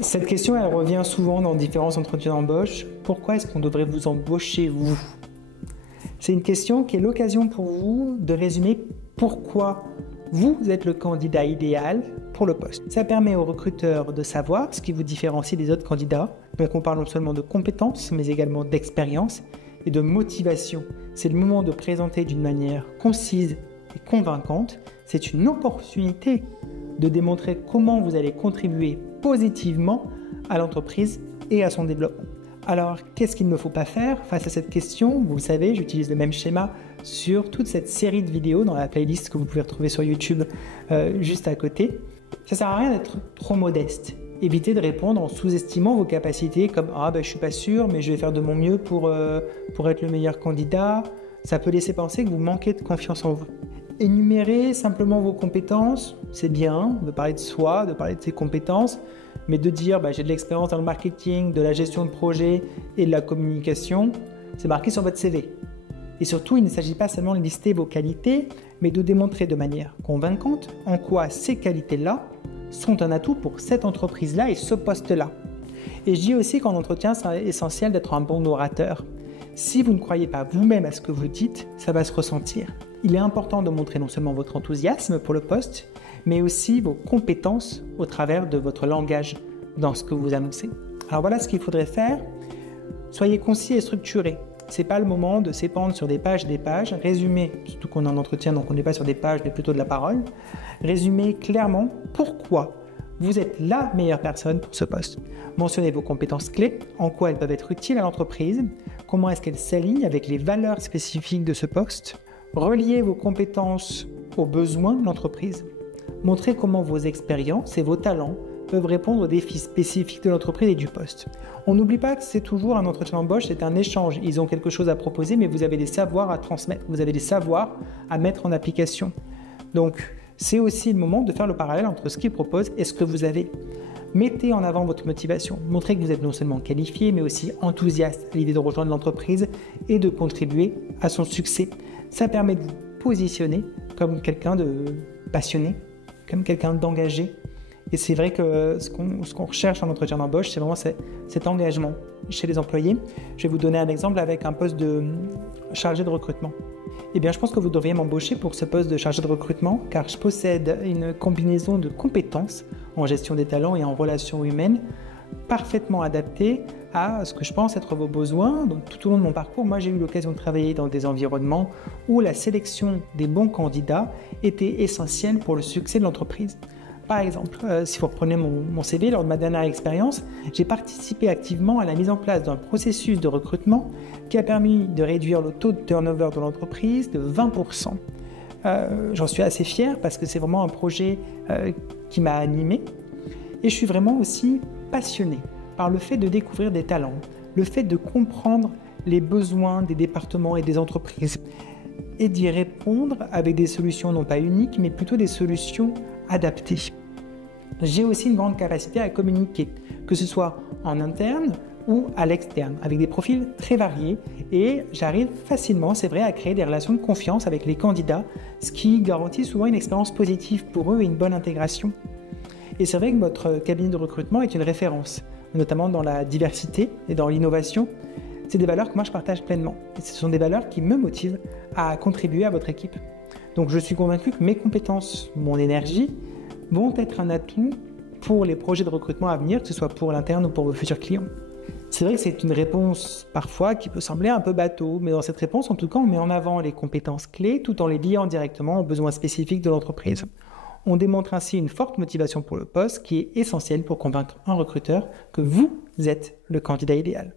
Cette question, elle revient souvent dans différents entretiens d'embauche. Pourquoi est-ce qu'on devrait vous embaucher, vous? C'est une question qui est l'occasion pour vous de résumer pourquoi vous êtes le candidat idéal pour le poste. Ça permet aux recruteurs de savoir ce qui vous différencie des autres candidats. Donc on parle non seulement de compétences, mais également d'expérience et de motivation. C'est le moment de présenter d'une manière concise et convaincante. C'est une opportunité de démontrer comment vous allez contribuer positivement à l'entreprise et à son développement. Alors, qu'est-ce qu'il ne faut pas faire face à cette question? Vous le savez, j'utilise le même schéma sur toute cette série de vidéos dans la playlist que vous pouvez retrouver sur YouTube juste à côté. Ça ne sert à rien d'être trop modeste. Évitez de répondre en sous-estimant vos capacités comme « Ah ben je suis pas sûr, mais je vais faire de mon mieux pour être le meilleur candidat ». Ça peut laisser penser que vous manquez de confiance en vous. Énumérer simplement vos compétences, c'est bien, de parler de soi, de parler de ses compétences, mais de dire j'ai de l'expérience dans le marketing, de la gestion de projet et de la communication, c'est marqué sur votre CV. Et surtout, il ne s'agit pas seulement de lister vos qualités, mais de démontrer de manière convaincante en quoi ces qualités-là sont un atout pour cette entreprise-là et ce poste-là. Et je dis aussi qu'en entretien, c'est essentiel d'être un bon orateur. Si vous ne croyez pas vous-même à ce que vous dites, ça va se ressentir. Il est important de montrer non seulement votre enthousiasme pour le poste, mais aussi vos compétences au travers de votre langage dans ce que vous annoncez. Alors voilà ce qu'il faudrait faire. Soyez concis et structuré. Ce n'est pas le moment de s'épandre sur des pages, résumer, surtout qu'on est en entretien, donc on n'est pas sur des pages, mais plutôt de la parole. Résumer clairement pourquoi vous êtes la meilleure personne pour ce poste. Mentionnez vos compétences clés, en quoi elles peuvent être utiles à l'entreprise, comment est-ce qu'elles s'alignent avec les valeurs spécifiques de ce poste. Reliez vos compétences aux besoins de l'entreprise. Montrez comment vos expériences et vos talents peuvent répondre aux défis spécifiques de l'entreprise et du poste. On n'oublie pas que c'est toujours un entretien d'embauche, c'est un échange. Ils ont quelque chose à proposer, mais vous avez des savoirs à transmettre, vous avez des savoirs à mettre en application. Donc, c'est aussi le moment de faire le parallèle entre ce qu'ils proposent et ce que vous avez. Mettez en avant votre motivation. Montrez que vous êtes non seulement qualifié, mais aussi enthousiaste à l'idée de rejoindre l'entreprise et de contribuer à son succès. Ça permet de vous positionner comme quelqu'un de passionné, comme quelqu'un d'engagé. Et c'est vrai que ce qu'on recherche en entretien d'embauche, c'est vraiment cet engagement chez les employés. Je vais vous donner un exemple avec un poste de chargé de recrutement. Eh bien, je pense que vous devriez m'embaucher pour ce poste de chargé de recrutement, car je possède une combinaison de compétences en gestion des talents et en relations humaines parfaitement adaptées à ce que je pense être vos besoins. Donc, tout au long de mon parcours, moi, j'ai eu l'occasion de travailler dans des environnements où la sélection des bons candidats était essentielle pour le succès de l'entreprise. Par exemple, si vous reprenez mon CV, lors de ma dernière expérience, j'ai participé activement à la mise en place d'un processus de recrutement qui a permis de réduire le taux de turnover de l'entreprise de 20%. J'en suis assez fier parce que c'est vraiment un projet qui m'a animé et je suis vraiment aussi passionné par le fait de découvrir des talents, le fait de comprendre les besoins des départements et des entreprises et d'y répondre avec des solutions non pas uniques mais plutôt des solutions adaptées. J'ai aussi une grande capacité à communiquer, que ce soit en interne ou à l'externe, avec des profils très variés et j'arrive facilement, c'est vrai, à créer des relations de confiance avec les candidats, ce qui garantit souvent une expérience positive pour eux et une bonne intégration. Et c'est vrai que votre cabinet de recrutement est une référence, notamment dans la diversité et dans l'innovation. C'est des valeurs que moi je partage pleinement et ce sont des valeurs qui me motivent à contribuer à votre équipe. Donc je suis convaincu que mes compétences, mon énergie vont être un atout pour les projets de recrutement à venir, que ce soit pour l'interne ou pour vos futurs clients. C'est vrai que c'est une réponse parfois qui peut sembler un peu bateau, mais dans cette réponse, en tout cas, on met en avant les compétences clés tout en les liant directement aux besoins spécifiques de l'entreprise. On démontre ainsi une forte motivation pour le poste qui est essentielle pour convaincre un recruteur que vous êtes le candidat idéal.